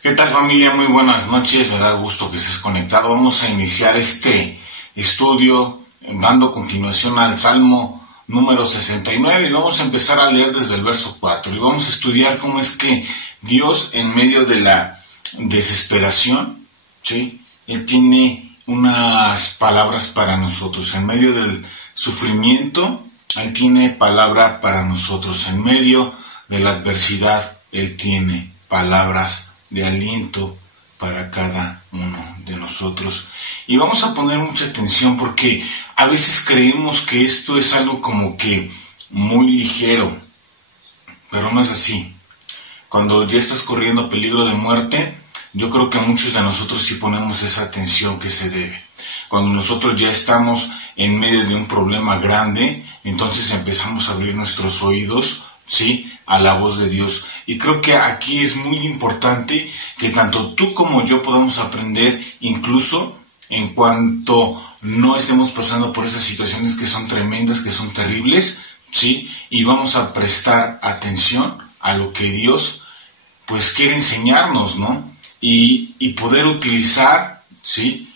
¿Qué tal, familia? Muy buenas noches, me da gusto que estés conectado. Vamos a iniciar este estudio dando continuación al Salmo número 69 y vamos a empezar a leer desde el verso 4 y vamos a estudiar cómo es que Dios, en medio de la desesperación, ¿sí?, Él tiene unas palabras para nosotros. En medio del sufrimiento, Él tiene palabra para nosotros. En medio de la adversidad, Él tiene palabras de aliento para cada uno de nosotros. Y vamos a poner mucha atención porque a veces creemos que esto es algo como que muy ligero, pero no es así. Cuando ya estás corriendo peligro de muerte, yo creo que muchos de nosotros sí ponemos esa atención que se debe. Cuando nosotros ya estamos en medio de un problema grande, entonces empezamos a abrir nuestros oídos, ¿sí?, a la voz de Dios. Y creo que aquí es muy importante que tanto tú como yo podamos aprender, incluso en cuanto no estemos pasando por esas situaciones que son tremendas, que son terribles, ¿sí?, y vamos a prestar atención a lo que Dios pues quiere enseñarnos, ¿no? Y poder utilizar, ¿sí?,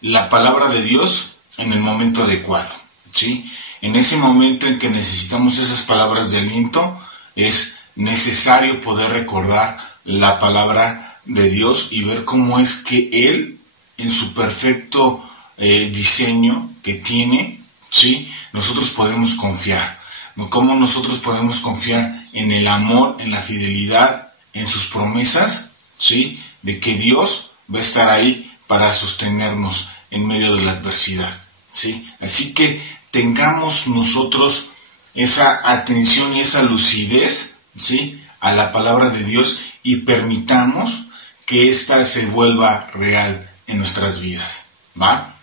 la palabra de Dios en el momento adecuado, ¿sí? En ese momento en que necesitamos esas palabras de aliento, es necesario poder recordar la palabra de Dios y ver cómo es que Él, en su perfecto diseño que tiene, ¿sí?, nosotros podemos confiar. Cómo nosotros podemos confiar en el amor, en la fidelidad, en sus promesas, ¿sí?, de que Dios va a estar ahí para sostenernos en medio de la adversidad, ¿sí? Así que tengamos nosotros esa atención y esa lucidez, ¿sí?, a la palabra de Dios y permitamos que ésta se vuelva real en nuestras vidas, ¿va?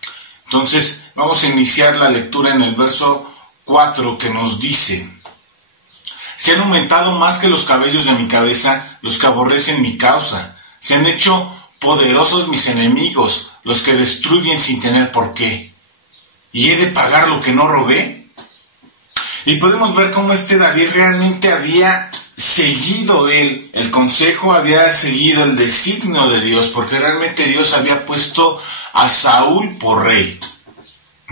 Entonces, vamos a iniciar la lectura en el verso 4 que nos dice: se han aumentado más que los cabellos de mi cabeza los que aborrecen mi causa. Se han hecho poderosos mis enemigos, los que destruyen sin tener por qué. ¿Y he de pagar lo que no robé? Y podemos ver cómo David realmente había seguido el consejo, había seguido el designio de Dios, porque realmente Dios había puesto a Saúl por rey.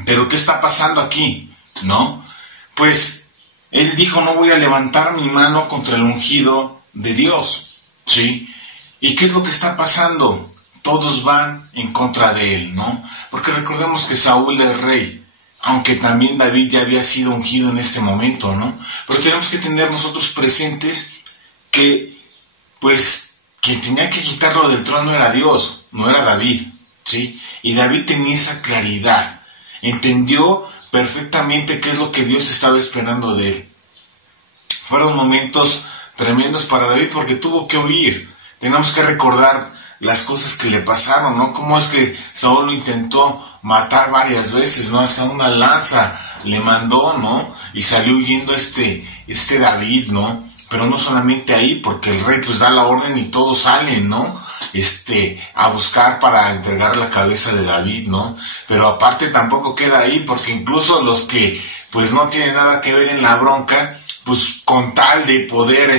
Pero ¿qué está pasando aquí? ¿No? Pues él dijo: no voy a levantar mi mano contra el ungido de Dios, ¿sí? ¿Y qué es lo que está pasando? Todos van en contra de él, ¿no? Porque recordemos que Saúl es rey, aunque también David ya había sido ungido en este momento, ¿no? Pero tenemos que tener nosotros presentes que, pues, quien tenía que quitarlo del trono era Dios, no era David, ¿sí? Y David tenía esa claridad, entendió perfectamente qué es lo que Dios estaba esperando de él. Fueron momentos tremendos para David porque tuvo que huir. Tenemos que recordar las cosas que le pasaron, ¿no? Cómo es que Saúl lo intentó matar varias veces, ¿no? Hasta una lanza le mandó, ¿no? Y salió huyendo este David, ¿no? Pero no solamente ahí, porque el rey pues da la orden y todos salen, ¿no? A buscar para entregar la cabeza de David, ¿no? Pero aparte tampoco queda ahí, porque incluso los que pues no tienen nada que ver en la bronca, pues con tal de poder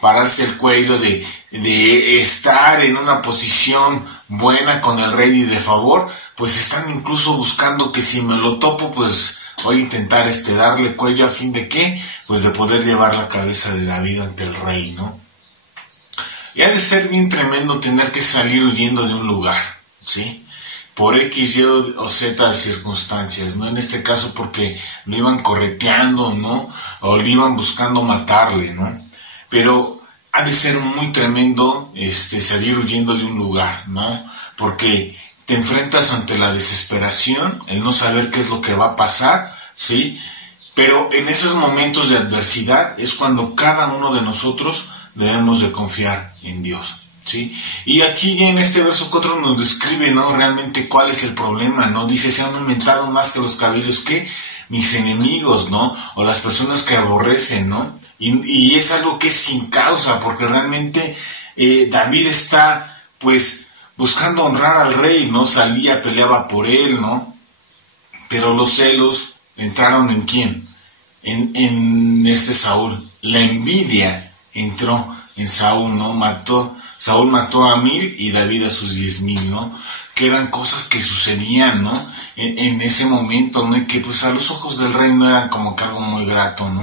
pararse el cuello, de estar en una posición buena con el rey y de favor, pues están incluso buscando que si me lo topo, pues voy a intentar darle cuello a fin de ¿qué? Pues de poder llevar la cabeza de David ante el rey, ¿no? Y ha de ser bien tremendo tener que salir huyendo de un lugar, ¿sí? Por X, Y o Z de circunstancias, ¿no? En este caso porque lo iban correteando, ¿no? O le iban buscando matarle, ¿no? Pero ha de ser muy tremendo salir huyendo de un lugar, ¿no? Porque te enfrentas ante la desesperación, el no saber qué es lo que va a pasar, ¿sí? Pero en esos momentos de adversidad es cuando cada uno de nosotros debemos de confiar en Dios, ¿sí? Y aquí en este verso 4 nos describe, ¿no?, realmente cuál es el problema, ¿no? Dice: se han aumentado más que los cabellos que mis enemigos, ¿no? O las personas que aborrecen, ¿no? Y es algo que es sin causa, porque realmente David está, pues, buscando honrar al rey, ¿no? Salía, peleaba por él, ¿no? Pero los celos entraron ¿en quién? En Saúl. La envidia entró en Saúl, ¿no? Mató Saúl mató a 1000 y David a sus 10,000, ¿no? Que eran cosas que sucedían, ¿no? En ese momento, ¿no? Y que pues a los ojos del rey no eran como que algo muy grato, ¿no?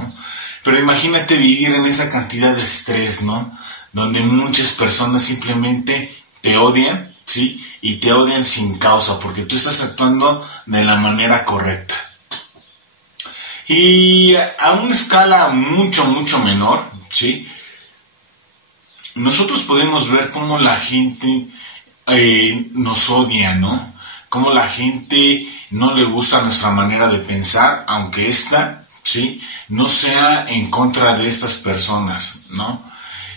Pero imagínate vivir en esa cantidad de estrés, ¿no? Donde muchas personas simplemente te odian, ¿sí? Y te odian sin causa, porque tú estás actuando de la manera correcta. Y a una escala mucho, mucho menor, ¿sí? Nosotros podemos ver cómo la gente nos odia, ¿no? Cómo la gente no le gusta nuestra manera de pensar, aunque esta, ¿sí? No sea en contra de estas personas, ¿no?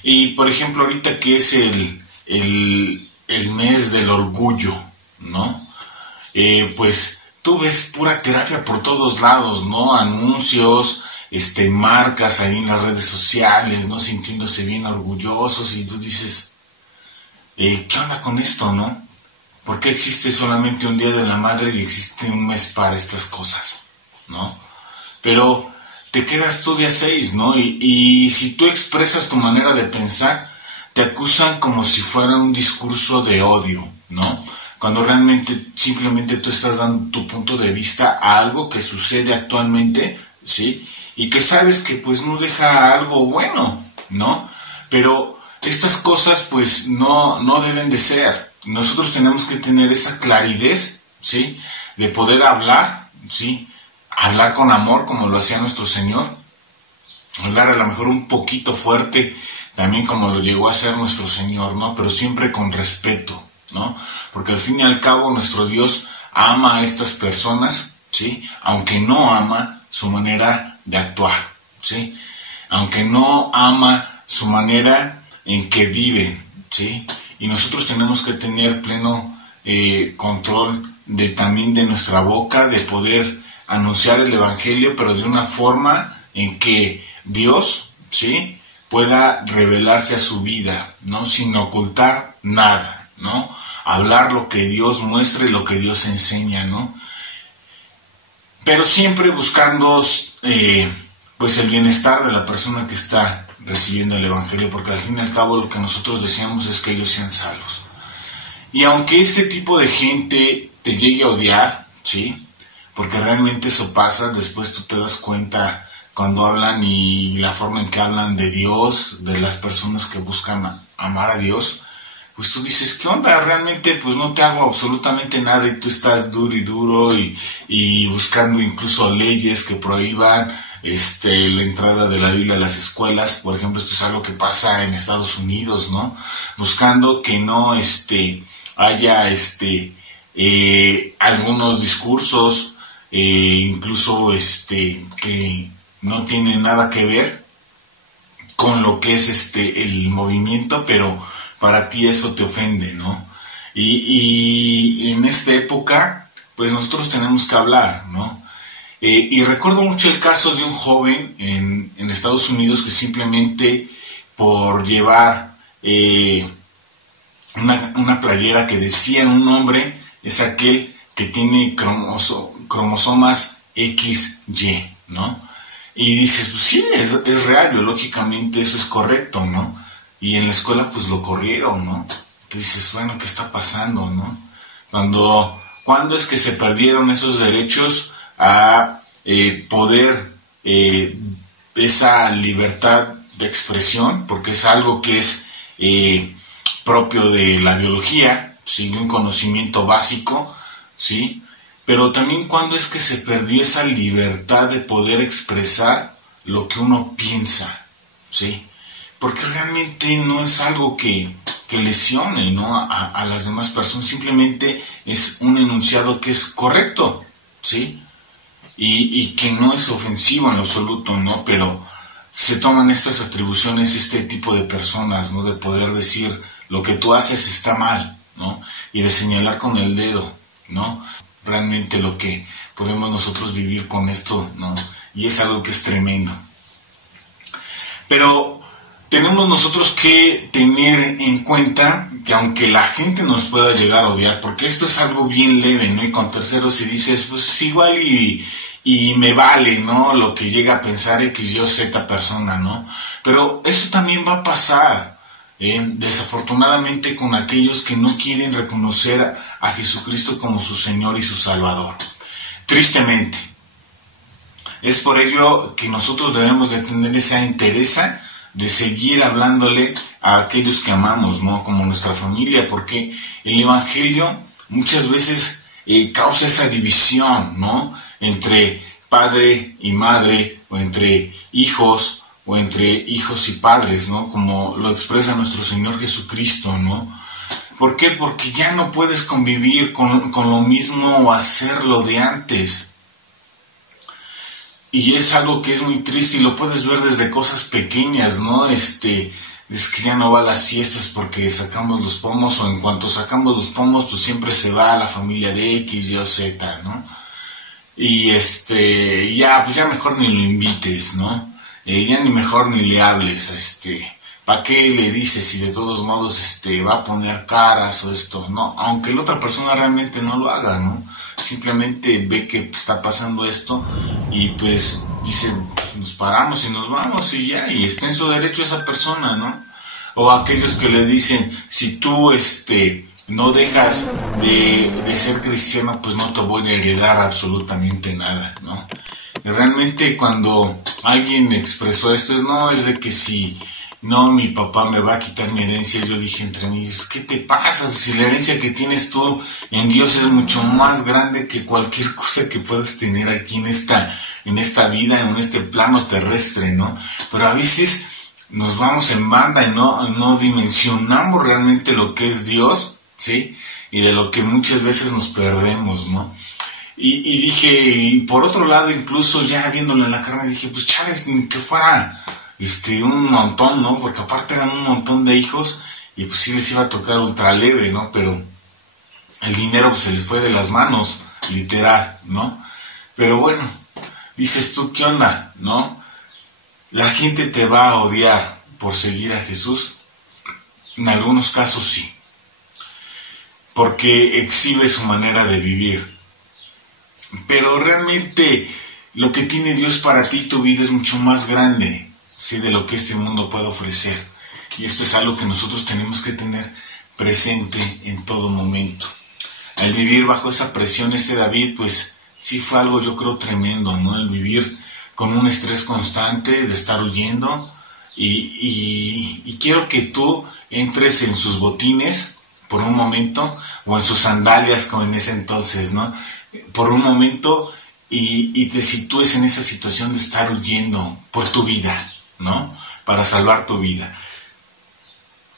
Y por ejemplo, ahorita que es el mes del orgullo, ¿no? Pues tú ves pura terapia por todos lados, ¿no? Anuncios, marcas ahí en las redes sociales, ¿no? Sintiéndose bien orgullosos, y tú dices, ¿qué onda con esto, no? ¿Por qué existe solamente un Día de la Madre y existe un mes para estas cosas, ¿no? Pero te quedas tú día 6, ¿no? Y si tú expresas tu manera de pensar, te acusan como si fuera un discurso de odio, ¿no? Cuando realmente simplemente tú estás dando tu punto de vista a algo que sucede actualmente, ¿sí? Y que sabes que pues no deja algo bueno, ¿no? Pero estas cosas pues no deben de ser. Nosotros tenemos que tener esa claridad, ¿sí? De poder hablar, ¿sí? Hablar con amor como lo hacía nuestro Señor. Hablar a lo mejor un poquito fuerte, también como lo llegó a hacer nuestro Señor, ¿no? Pero siempre con respeto, ¿no? Porque al fin y al cabo nuestro Dios ama a estas personas, ¿sí? Aunque no ama su manera de actuar, ¿sí? Aunque no ama su manera en que viven, ¿sí? Y nosotros tenemos que tener pleno control también de nuestra boca, de poder anunciar el Evangelio, pero de una forma en que Dios, ¿sí? Pueda revelarse a su vida, ¿no? Sin ocultar nada, ¿no? Hablar lo que Dios muestra y lo que Dios enseña, ¿no? Pero siempre buscando pues el bienestar de la persona que está recibiendo el Evangelio, porque al fin y al cabo lo que nosotros deseamos es que ellos sean salvos. Y aunque este tipo de gente te llegue a odiar, ¿sí? Porque realmente eso pasa, después tú te das cuenta cuando hablan y la forma en que hablan de Dios, de las personas que buscan amar a Dios, pues tú dices, ¿qué onda? Realmente pues no te hago absolutamente nada, y tú estás duro y duro y buscando incluso leyes que prohíban la entrada de la Biblia a las escuelas. Por ejemplo, esto es algo que pasa en Estados Unidos, ¿no? Buscando que no haya algunos discursos, incluso que no tienen nada que ver con lo que es el movimiento, pero para ti eso te ofende, ¿no? Y en esta época, pues nosotros tenemos que hablar, ¿no? Y recuerdo mucho el caso de un joven en Estados Unidos que simplemente por llevar una playera que decía un nombre, es aquel que tiene cromosomas XY, ¿no? Y dices, pues sí, es real, biológicamente eso es correcto, ¿no? Y en la escuela pues lo corrieron, ¿no? Tú dices, bueno, ¿qué está pasando, no? ¿Cuándo es que se perdieron esos derechos a poder esa libertad de expresión? Porque es algo que es propio de la biología, sin un conocimiento básico, ¿sí? Pero también cuándo es que se perdió esa libertad de poder expresar lo que uno piensa, ¿sí? Porque realmente no es algo que lesione, ¿no? a las demás personas, simplemente es un enunciado que es correcto, ¿sí? Y que no es ofensivo en lo absoluto, ¿no? Pero se toman estas atribuciones este tipo de personas, ¿no? De poder decir lo que tú haces está mal, ¿no? Y de señalar con el dedo, ¿no? Realmente lo que podemos nosotros vivir con esto, ¿no? Y es algo que es tremendo. Pero tenemos nosotros que tener en cuenta que aunque la gente nos pueda llegar a odiar, porque esto es algo bien leve, ¿no? Y con terceros si dices, pues igual y me vale, ¿no? Lo que llega a pensar X, Y o Z persona, ¿no? Pero eso también va a pasar. desafortunadamente con aquellos que no quieren reconocer a Jesucristo como su Señor y su Salvador. Tristemente. Es por ello que nosotros debemos de tener esa entereza de seguir hablándole a aquellos que amamos, ¿no? Como nuestra familia, porque el Evangelio muchas veces causa esa división, ¿no? Entre padre y madre, o entre hijos y padres, ¿no? Como lo expresa nuestro Señor Jesucristo, ¿no? ¿Por qué? Porque ya no puedes convivir con lo mismo o hacerlo de antes. Y es algo que es muy triste y lo puedes ver desde cosas pequeñas, ¿no? Es que ya no va a las fiestas porque sacamos los pomos, o en cuanto sacamos los pomos, pues siempre se va a la familia de X, Y o Z, ¿no? Y pues ya mejor ni lo invites, ¿no? Ya ni mejor ni le hables, ¿para qué le dices si de todos modos va a poner caras o esto, ¿no? Aunque la otra persona realmente no lo haga, ¿no? Simplemente ve que está pasando esto y pues dice, nos paramos y nos vamos y ya, y está en su derecho esa persona, ¿no? O aquellos que le dicen, si tú no dejas de ser cristiano, pues no te voy a heredar absolutamente nada, ¿no? Y realmente cuando alguien expresó esto, es de que si no, mi papá me va a quitar mi herencia. Yo dije entre mí, ¿qué te pasa? Si la herencia que tienes tú en Dios es mucho más grande que cualquier cosa que puedas tener aquí en esta vida, en este plano terrestre, ¿no? Pero a veces nos vamos en banda y no dimensionamos realmente lo que es Dios, ¿sí? Y de lo que muchas veces nos perdemos, ¿no? Y dije, y por otro lado, incluso ya viéndolo en la carne, dije, pues chales, ni que fuera un montón, ¿no? Porque aparte eran un montón de hijos y pues sí les iba a tocar ultra leve, ¿no? Pero el dinero pues se les fue de las manos, literal, ¿no? Pero bueno, dices tú, ¿qué onda? ¿No? La gente te va a odiar por seguir a Jesús. En algunos casos sí, porque exhibe su manera de vivir. Pero realmente lo que tiene Dios para ti, tu vida es mucho más grande, ¿sí? De lo que este mundo puede ofrecer. Y esto es algo que nosotros tenemos que tener presente en todo momento. Al vivir bajo esa presión, David, pues sí fue algo, yo creo, tremendo, ¿no? El vivir con un estrés constante de estar huyendo. Y quiero que tú entres en sus botines por un momento, o en sus sandalias como en ese entonces, ¿no? Por un momento, y te sitúes en esa situación de estar huyendo por tu vida, ¿no? Para salvar tu vida.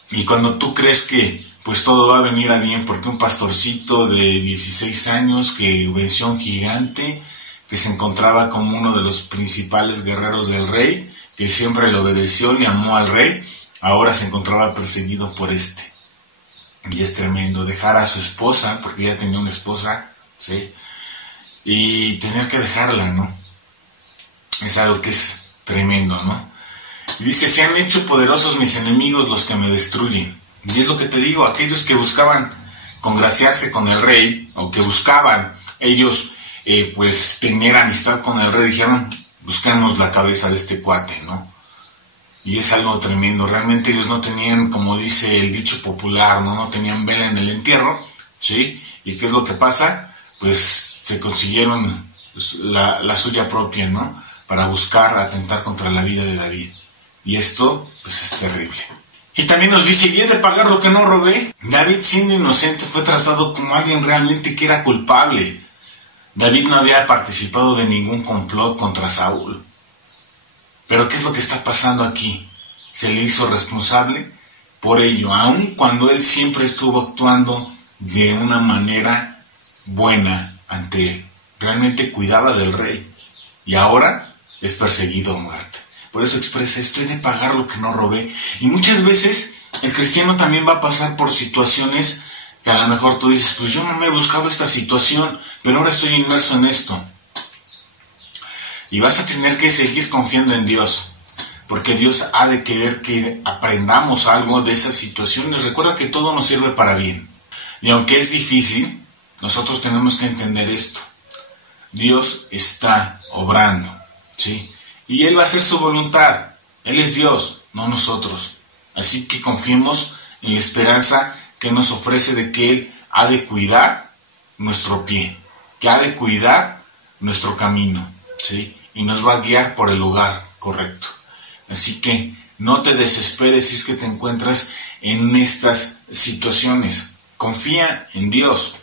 Y cuando tú crees que pues todo va a venir a bien, porque un pastorcito de 16 años que venció a un gigante, que se encontraba como uno de los principales guerreros del rey, que siempre le obedeció, le amó al rey, ahora se encontraba perseguido por Y es tremendo, dejar a su esposa, porque ya tenía una esposa, ¿sí? Y tener que dejarla, ¿no? Es algo que es tremendo, ¿no? Y dice, se han hecho poderosos mis enemigos los que me destruyen. Y es lo que te digo, aquellos que buscaban congraciarse con el rey, o que buscaban ellos, pues, tener amistad con el rey, dijeron, buscamos la cabeza de este cuate, ¿no? Y es algo tremendo, realmente ellos no tenían, como dice el dicho popular, no tenían vela en el entierro, ¿sí? ¿Y qué es lo que pasa? Pues se consiguieron la suya propia, ¿no? Para buscar atentar contra la vida de David. Y esto, pues es terrible. Y también nos dice, y he de pagar lo que no robé. David, siendo inocente, fue tratado como alguien realmente que era culpable. David no había participado de ningún complot contra Saúl. Pero ¿qué es lo que está pasando aquí? Se le hizo responsable por ello, aun cuando él siempre estuvo actuando de una manera buena ante él. Realmente cuidaba del rey. Y ahora es perseguido a muerte. Por eso expresa, estoy de pagar lo que no robé. Y muchas veces el cristiano también va a pasar por situaciones que a lo mejor tú dices, pues yo no me he buscado esta situación, pero ahora estoy inmerso en esto. Y vas a tener que seguir confiando en Dios, porque Dios ha de querer que aprendamos algo de esas situaciones. Recuerda que todo nos sirve para bien. Y aunque es difícil, nosotros tenemos que entender esto. Dios está obrando, ¿sí? Y Él va a hacer su voluntad. Él es Dios, no nosotros. Así que confiemos en la esperanza que nos ofrece de que Él ha de cuidar nuestro pie, que ha de cuidar nuestro camino, ¿sí? Y nos va a guiar por el lugar correcto. Así que no te desesperes si es que te encuentras en estas situaciones. Confía en Dios.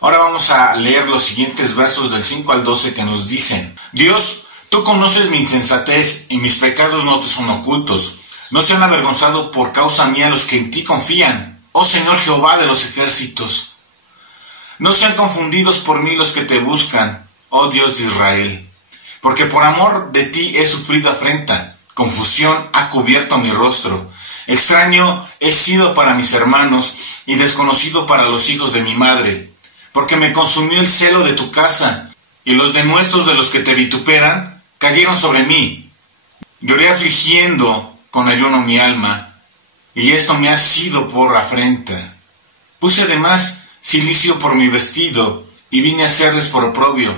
Ahora vamos a leer los siguientes versos del 5 al 12 que nos dicen: Dios, tú conoces mi insensatez y mis pecados no te son ocultos. No sean avergonzados por causa mía los que en ti confían, oh Señor Jehová de los ejércitos. No sean confundidos por mí los que te buscan, oh Dios de Israel. Porque por amor de ti he sufrido afrenta, confusión ha cubierto mi rostro. Extraño he sido para mis hermanos y desconocido para los hijos de mi madre. Porque me consumió el celo de tu casa, y los denuestos de los que te vituperan cayeron sobre mí. Lloré afligiendo con ayuno mi alma, y esto me ha sido por afrenta. Puse además cilicio por mi vestido, y vine a hacerles por oprobio.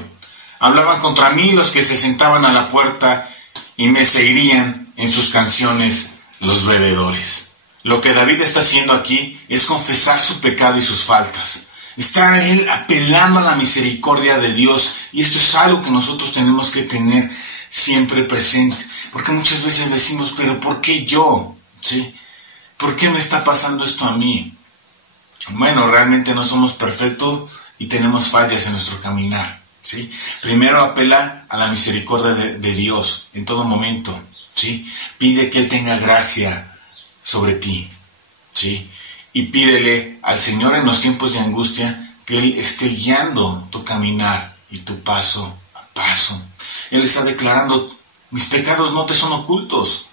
Hablaban contra mí los que se sentaban a la puerta, y me seguirían en sus canciones los bebedores. Lo que David está haciendo aquí es confesar su pecado y sus faltas. Está él apelando a la misericordia de Dios, y esto es algo que nosotros tenemos que tener siempre presente, porque muchas veces decimos, pero ¿por qué yo? ¿Sí? ¿Por qué me está pasando esto a mí? Bueno, realmente no somos perfectos y tenemos fallas en nuestro caminar, ¿sí? Primero apela a la misericordia de Dios en todo momento, ¿sí? Pide que Él tenga gracia sobre ti, ¿sí? Y pídele al Señor en los tiempos de angustia que Él esté guiando tu caminar y tu paso a paso. Él está declarando, mis pecados no te son ocultos.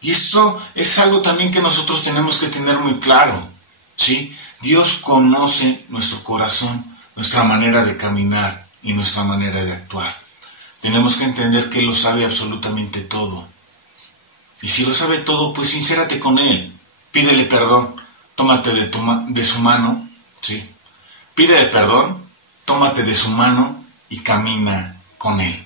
Y esto es algo también que nosotros tenemos que tener muy claro, ¿sí? Dios conoce nuestro corazón, nuestra manera de caminar y nuestra manera de actuar. Tenemos que entender que Él lo sabe absolutamente todo. Y si lo sabe todo, pues sincérate con Él. Pídele perdón, tómate de su mano, ¿sí? Pídele perdón, tómate de su mano y camina con Él.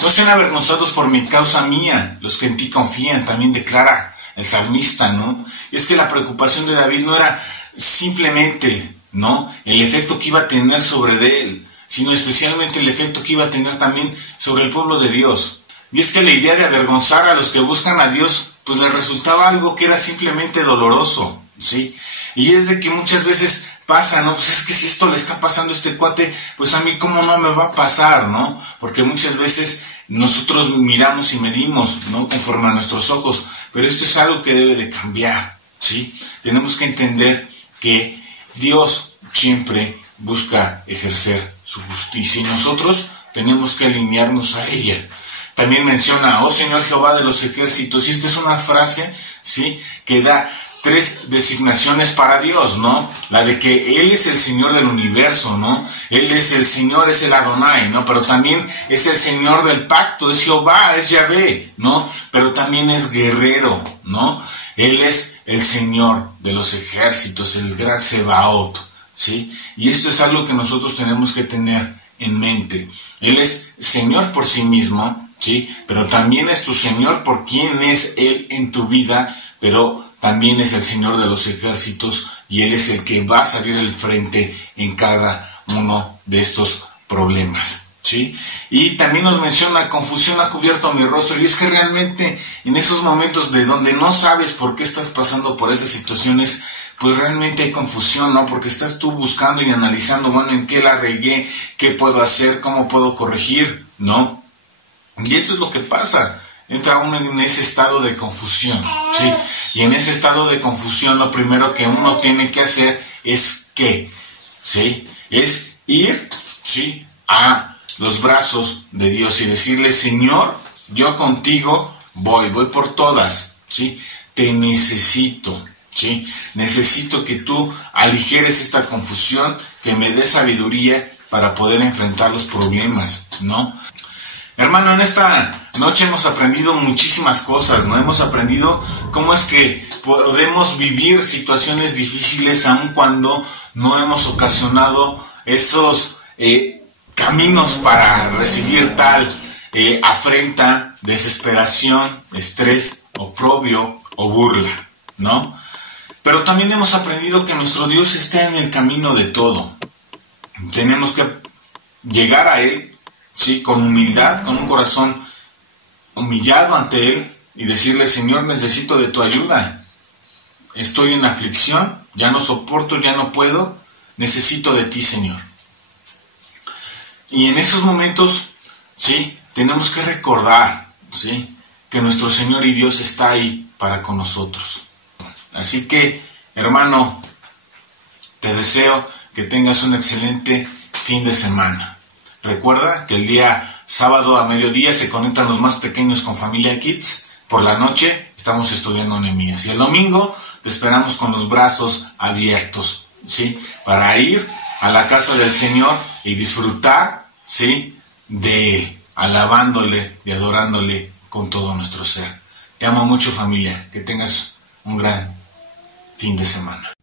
No sean avergonzados por mi causa mía, los que en ti confían, también declara el salmista, ¿no? Y es que la preocupación de David no era simplemente, ¿no?, el efecto que iba a tener sobre él, sino especialmente el efecto que iba a tener también sobre el pueblo de Dios. Y es que la idea de avergonzar a los que buscan a Dios, pues le resultaba algo que era simplemente doloroso, ¿sí? Y es de que muchas veces pasa, ¿no? Pues es que si esto le está pasando a este cuate, pues a mí cómo no me va a pasar, ¿no? Porque muchas veces nosotros miramos y medimos, ¿no?, conforme a nuestros ojos, pero esto es algo que debe de cambiar, ¿sí? Tenemos que entender que Dios siempre busca ejercer su justicia y nosotros tenemos que alinearnos a ella. También menciona, oh Señor Jehová de los ejércitos, y esta es una frase, ¿sí?, que da 3 designaciones para Dios, ¿no? La de que Él es el Señor del universo, ¿no? Él es el Señor, es el Adonai, ¿no? Pero también es el Señor del pacto, es Jehová, es Yahvé, ¿no? Pero también es guerrero, ¿no? Él es el Señor de los ejércitos, el gran Sebaot, ¿sí? Y esto es algo que nosotros tenemos que tener en mente. Él es Señor por sí mismo, ¿sí? Pero también es tu Señor por quien es Él en tu vida, pero también es el Señor de los ejércitos y Él es el que va a salir al frente en cada uno de estos problemas, ¿sí? Y también nos menciona, confusión ha cubierto mi rostro, y es que realmente en esos momentos de donde no sabes por qué estás pasando por esas situaciones, pues realmente hay confusión, ¿no? Porque estás tú buscando y analizando, bueno, ¿en qué la regué? ¿Qué puedo hacer? ¿Cómo puedo corregir? ¿No? Y esto es lo que pasa. Entra uno en ese estado de confusión, ¿sí? Y en ese estado de confusión lo primero que uno tiene que hacer es ¿qué? ¿Sí? Es ir, ¿sí?, a los brazos de Dios y decirle, Señor, yo contigo voy por todas, ¿sí? Te necesito, ¿sí? Necesito que tú aligeres esta confusión, que me des sabiduría para poder enfrentar los problemas, ¿no? Hermano, en esta noche hemos aprendido muchísimas cosas, ¿no? Hemos aprendido cómo es que podemos vivir situaciones difíciles aun cuando no hemos ocasionado esos caminos para recibir tal afrenta, desesperación, estrés, oprobio o burla, ¿no? Pero también hemos aprendido que nuestro Dios está en el camino de todo. Tenemos que llegar a Él, ¿sí? Con humildad, con un corazón humillado ante Él y decirle: Señor, necesito de tu ayuda. Estoy en aflicción, ya no soporto, ya no puedo, necesito de ti, Señor. Y en esos momentos, ¿sí? Tenemos que recordar, ¿sí? Que nuestro Señor y Dios está ahí para con nosotros. Así que, hermano, te deseo que tengas un excelente fin de semana. Recuerda que el día sábado a mediodía se conectan los más pequeños con Familia Kids. Por la noche estamos estudiando Nehemías. Y el domingo te esperamos con los brazos abiertos, ¿sí? Para ir a la casa del Señor y disfrutar, ¿sí? De Él, alabándole y adorándole con todo nuestro ser. Te amo mucho, familia. Que tengas un gran fin de semana.